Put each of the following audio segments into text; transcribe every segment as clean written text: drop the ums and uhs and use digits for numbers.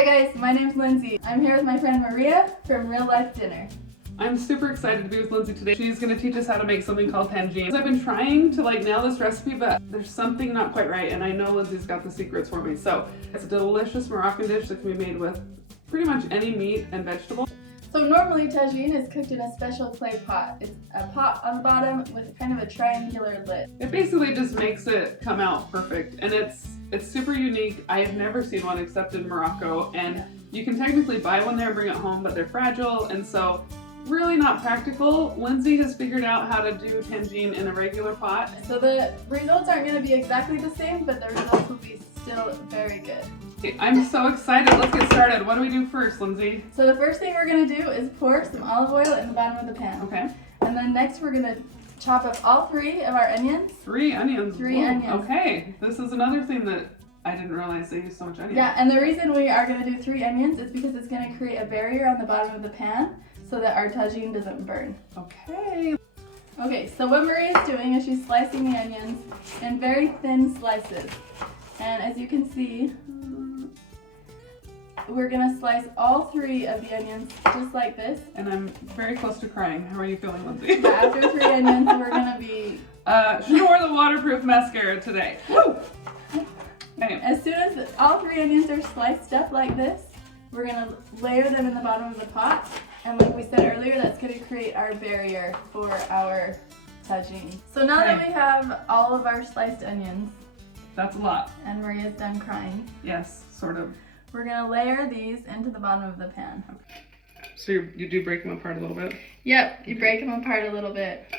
Hi guys, my name's Lindsay. I'm here with my friend Maria from Real Life Dinner. I'm super excited to be with Lindsay today. She's going to teach us how to make something called Tajine. I've been trying to nail this recipe, but there's something not quite right, and I know Lindsay's got the secrets for me. So it's a delicious Moroccan dish that can be made with pretty much any meat and vegetable. So normally Tajine is cooked in a special clay pot. It's a pot on the bottom with kind of a triangular lid. It basically just makes it come out perfect, and it's super unique. I have never seen one except in Morocco, and you can technically buy one there and bring it home, but they're fragile, and so really not practical. Lindsay has figured out how to do Tajine in a regular pot. So the results aren't going to be exactly the same, but the results will be still very good. Okay, I'm so excited. Let's get started. What do we do first, Lindsay? So the first thing we're going to do is pour some olive oil in the bottom of the pan. Okay. And then next we're going to chop up all 3 of our onions. 3 onions. 3 onions. Okay, this is another thing that I didn't realize they use so much onion. Yeah, and the reason we are going to do 3 onions is because it's going to create a barrier on the bottom of the pan so that our Tajine doesn't burn. Okay. Okay, so what Maria's doing is she's slicing the onions in very thin slices. And as you can see, we're going to slice all 3 of the onions just like this. And I'm very close to crying. How are you feeling, Lindsay? But after 3 onions, we're going to be... She wore the waterproof mascara today. Woo! Okay. As soon as all 3 onions are sliced up like this, we're going to layer them in the bottom of the pot. And like we said earlier, that's going to create our barrier for our Tajine. So now that we have all of our sliced onions, that's a lot. And Maria's done crying. Yes, sort of. We're going to layer these into the bottom of the pan. Okay. So you do break them apart a little bit? Yep, you break them apart a little bit.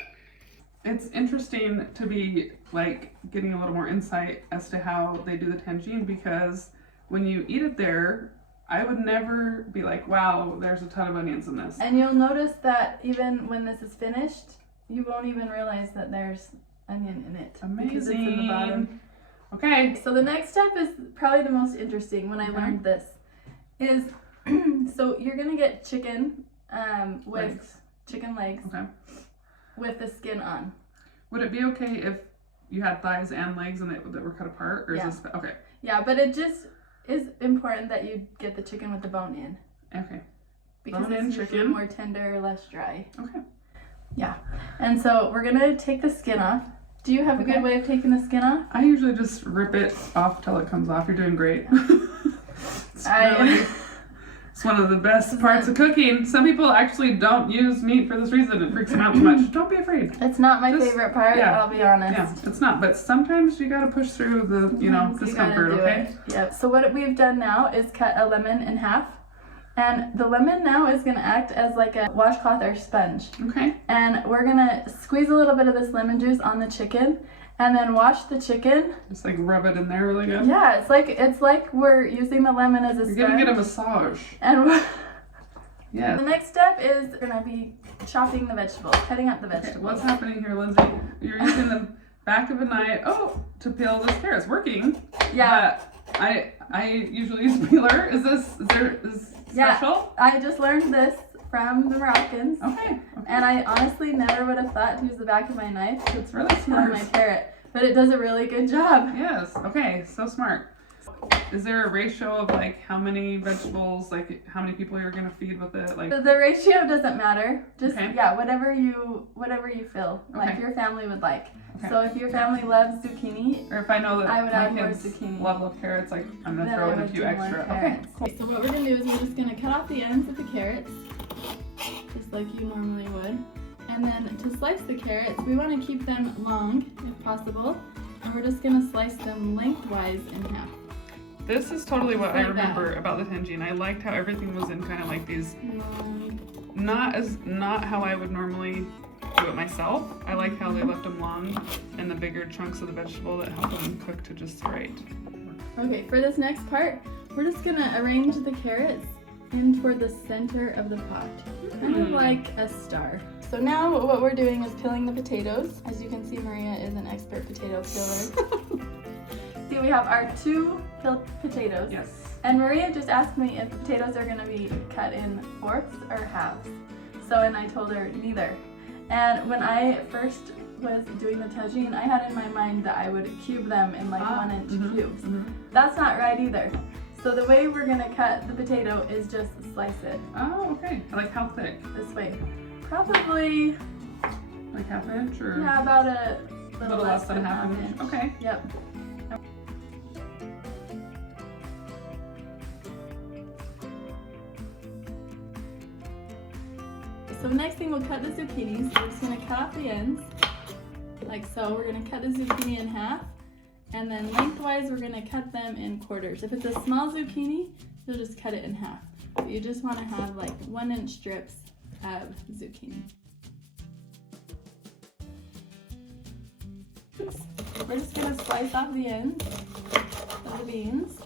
It's interesting to be getting a little more insight as to how they do the Tajine, because when you eat it there, I would never be like, wow, there's a ton of onions in this. And you'll notice that even when this is finished, you won't even realize that there's onion in it. Amazing. Because it's in the bottom. Okay. So the next step is probably the most interesting when I learned this. Is, so you're going to get chicken with Legs. Chicken legs with the skin on. Would it be okay if you had thighs and legs and that were cut apart? Or is this, okay. Yeah, but it just is important that you get the chicken with the bone in. Okay. Because Bone in it's chicken. usually more tender, less dry. Okay. Yeah. And so we're going to take the skin off. Do you have a good way of taking the skin off? I usually just rip it off till it comes off. You're doing great. It's one of the best parts of cooking. Some people actually don't use meat for this reason. It freaks them out too much. Don't be afraid. It's not my favorite part, I'll be honest. Yeah, it's not. But sometimes you gotta push through the, discomfort, okay? Yep. So what we've done now is cut a lemon in half. And the lemon now is going to act as like a washcloth or sponge. Okay. And we're going to squeeze a little bit of this lemon juice on the chicken and then wash the chicken. Just rub it in there really good? Yeah, it's like we're using the lemon as a sponge. You're going to get a massage. And yeah. The next step is we're going to be chopping the vegetables, cutting up the vegetables. Okay, what's happening here, Lindsay? You're using the back of a knife, to peel this carrot. It's working. Yeah. But I usually use peeler. Is special? I just learned this from the Moroccans. Okay. And I honestly never would have thought to use the back of my knife. It's really smart. My carrot. But it does a really good job. Yes. Okay. So smart. Is there a ratio of how many vegetables, how many people you're going to feed with it? The ratio doesn't matter. Just, okay. whatever you feel like your family would like. Okay. So if your family loves zucchini, or if I know that I would add my more kids zucchini. love carrots, I'm going to throw in a few extra. Okay. So what we're going to do is we're just going to cut off the ends of the carrots, just like you normally would. And then to slice the carrots, we want to keep them long, if possible. And we're just going to slice them lengthwise in half. This is totally what I remember about the Tajine. I liked how everything was in kind of these, not how I would normally do it myself. I like how they left them long and the bigger chunks of the vegetable that help them cook to just right. Okay, for this next part, we're just gonna arrange the carrots in toward the center of the pot, kind of like a star. So now what we're doing is peeling the potatoes. As you can see, Maria is an expert potato peeler. See, we have our 2 peeled potatoes. Yes. And Maria just asked me if the potatoes are gonna be cut in fourths or halves. And I told her neither. And when I first was doing the Tajine, I had in my mind that I would cube them in 1-inch cubes. That's not right either. So the way we're gonna cut the potato is just slice it Oh, okay. Like how thick? this way. Probably, Like half inch or yeah, about a little less than a half inch? Okay. Yep. So next thing, we'll cut the zucchini. So we're just gonna cut off the ends, like so. We're gonna cut the zucchini in half, and then lengthwise we're gonna cut them in quarters. If it's a small zucchini, you'll just cut it in half. But you just wanna have like 1-inch strips of zucchini. We're just gonna slice off the ends of the beans.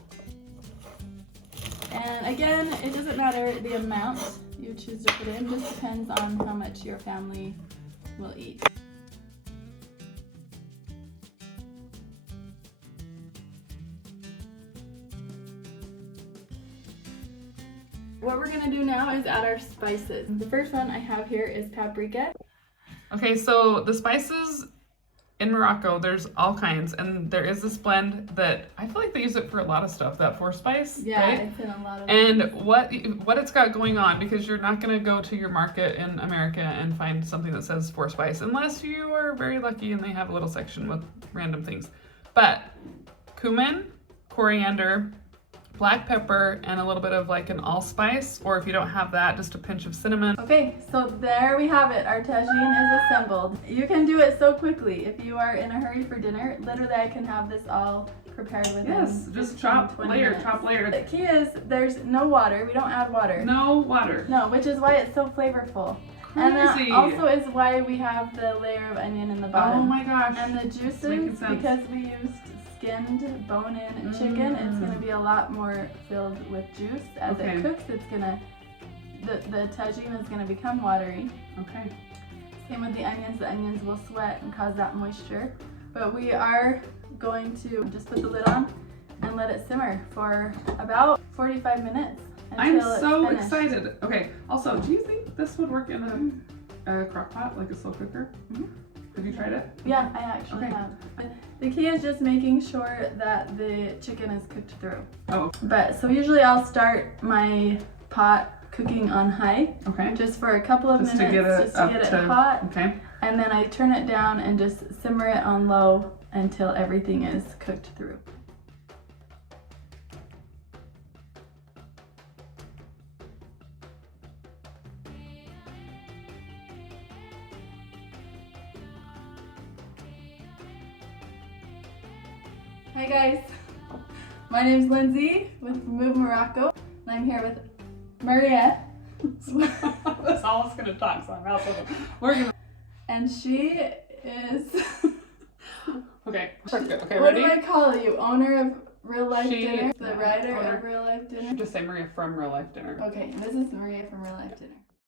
And again, it doesn't matter the amount you choose to put in, just depends on how much your family will eat. What we're gonna do now is add our spices. The first one I have here is paprika. Okay, so the spices in Morocco, there's all kinds, and there is this blend that I feel like they use it for a lot of stuff, that 4-spice, Yeah, right? it's in a lot of And what it's got going on, because you're not gonna go to your market in America and find something that says 4-spice, unless you are very lucky and they have a little section with random things. But cumin, coriander, black pepper, and a little bit of like an allspice, or if you don't have that, just a pinch of cinnamon. Okay, so there we have it. Our tagine is assembled. You can do it so quickly. If you are in a hurry for dinner, literally I can have this all prepared within Yes, just chop 20 layer, minutes. chop layer. The key is there's no water. We don't add water. No water. No, which is why it's so flavorful. And Crazy. that also is why we have the layer of onion in the bottom. Oh my gosh. And the Making juices, sense. because we used skinned bone-in chicken, it's gonna be a lot more filled with juice. As Okay. it cooks, it's gonna, the tagine is gonna become watery. Okay. Same with the onions will sweat and cause that moisture. But we are going to just put the lid on and let it simmer for about 45 minutes. I'm until it's so finished. excited. Okay, also, do you think this would work in a crock pot, like a slow cooker? Mhm. Have you tried it? Yeah, I actually Okay. have. The key is just making sure that the chicken is cooked through. Oh, But so usually I'll start my pot cooking on high, okay. just for a couple of Just minutes, to get it just to up get it to, hot, okay. and then I turn it down and just simmer it on low until everything is cooked through. Hi guys, my name's Lindsay with Move Morocco, and I'm here with Maria. That's all it's gonna talk, so I'm out of it. We're gonna. And she is, Okay, good. Okay, what ready? do I call you? Owner of Real Life She- Dinner? The yeah, writer owner. of Real Life Dinner? Just say Maria from Real Life Dinner. Okay, this is Maria from Real Life Dinner.